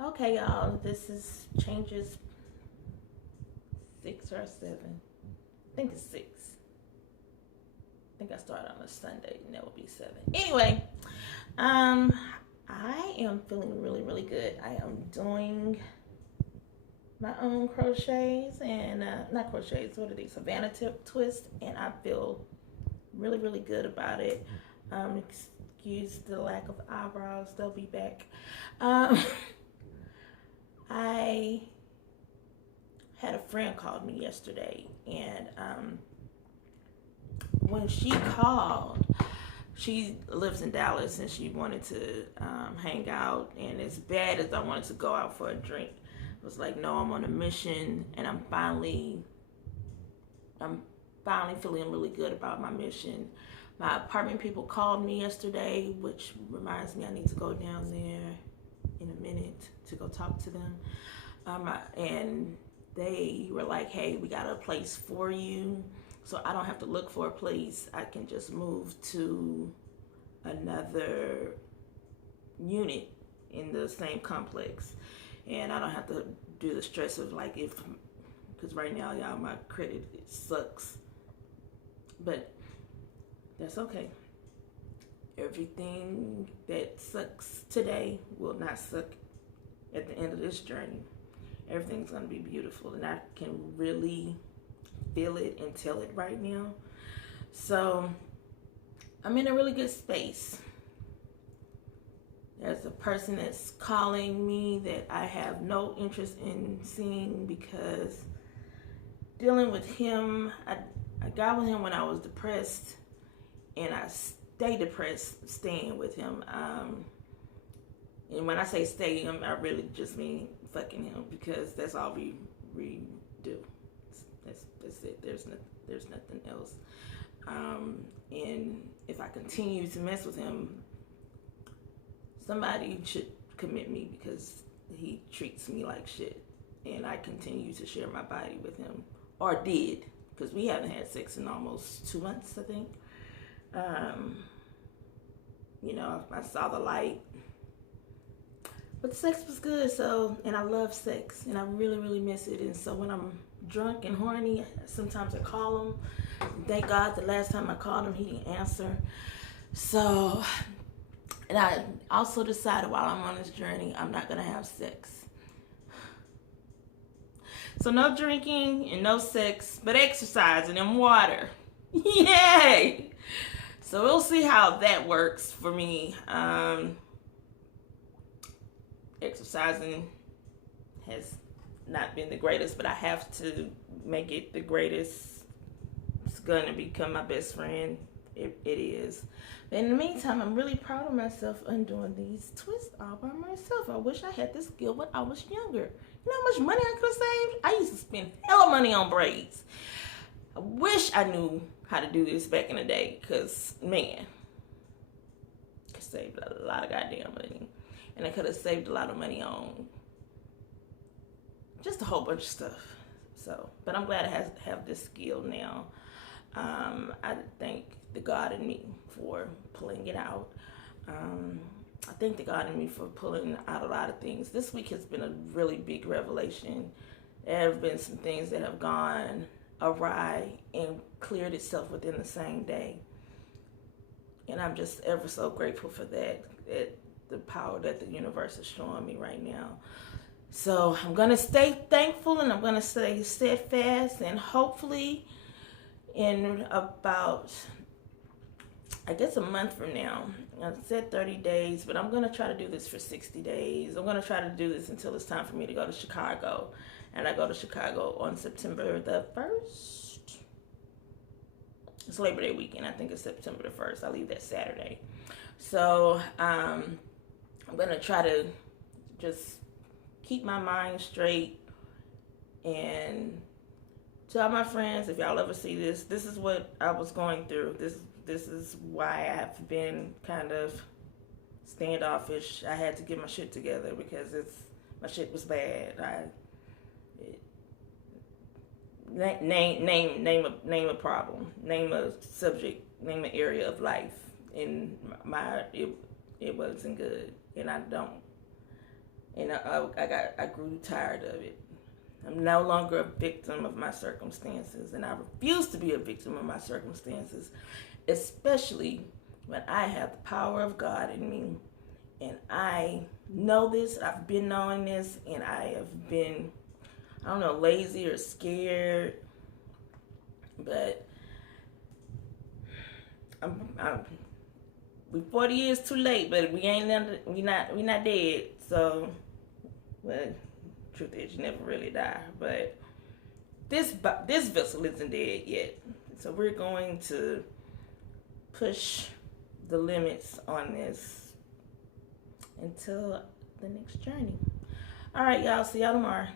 Okay, y'all, this is changes 6 or 7. I think it's 6. I think I started on a Sunday, and that would be 7. Anyway, um, I am feeling really, really good. I am doing my own crochets and not crochets. What are these? Savannah tip twist, and I feel really, really good about it. Excuse the lack of eyebrows; they'll be back. Um, I had a friend called me yesterday, and when she called, she lives in Dallas, and she wanted to hang out. And as bad as I wanted to go out for a drink, I was like, no, I'm on a mission, and I'm finally feeling really good about my mission. My apartment people called me yesterday, which reminds me I need to go down there in a minute to go talk to them. And they were like, hey, we got a place for you. So I don't have to look for a place. I can just move to another unit in the same complex. And I don't have to do the stress of like because right now, y'all, my credit it sucks. But that's okay. Everything that sucks today will not suck at the end of this journey. Everything's going to be beautiful, and I can really feel it and tell it right now. So I'm in a really good space. There's a person that's calling me that I have no interest in seeing because dealing with him, I got with him when I was depressed, and I stay depressed staying with him. And when I say stay him, I really just mean fucking him, because that's all we do. That's it. There's nothing else. And if I continue to mess with him, somebody should commit me, because he treats me like shit, and I continue to share my body with him, or did, because we haven't had sex in almost 2 months, I think. I saw the light, but the sex was good. So, and I love sex, and I really, really miss it. And so when I'm drunk and horny, sometimes I call him. Thank God the last time I called him, he didn't answer. So, and I also decided while I'm on this journey, I'm not gonna have sex. So no drinking and no sex, but exercising and water. Yay! So we'll see how that works for me. Exercising has not been the greatest, but I have to make it the greatest. It's gonna become my best friend. It is. But in the meantime, I'm really proud of myself on doing these twists all by myself. I wish I had this skill when I was younger. You know how much money I could have saved? I used to spend hella money on braids. I wish I knew how to do this back in the day, because, man, I could save a lot of goddamn money. And I could have saved a lot of money on just a whole bunch of stuff. So, but I'm glad I have this skill now. I thank the God in me for pulling it out. I thank the God in me for pulling out a lot of things. This week has been a really big revelation. There have been some things that have gone awry and cleared itself within the same day. And I'm just ever so grateful for that, the power that the universe is showing me right now. So I'm going to stay thankful, and I'm going to stay steadfast, and hopefully in about, I guess, a month from now. I said 30 days, but I'm going to try to do this for 60 days. I'm going to try to do this until it's time for me to go to Chicago. And I go to Chicago on September the 1st. It's Labor Day weekend. I think it's September the 1st. I leave that Saturday. So I'm going to try to just keep my mind straight. And to all my friends, if y'all ever see this, this is what I was going through. This is why I have been kind of standoffish. I had to get my shit together because my shit was bad. Name a problem, name a subject, name an area of life, and it wasn't good, and and I grew tired of it. I'm no longer a victim of my circumstances, and I refuse to be a victim of my circumstances, especially when I have the power of God in me. And I know this, I've been knowing this, and I have been, I don't know, lazy or scared, but we 40 years too late, but we not dead. So, well, truth is, you never really die. But this vessel isn't dead yet. So we're going to push the limits on this until the next journey. All right, y'all. See y'all tomorrow.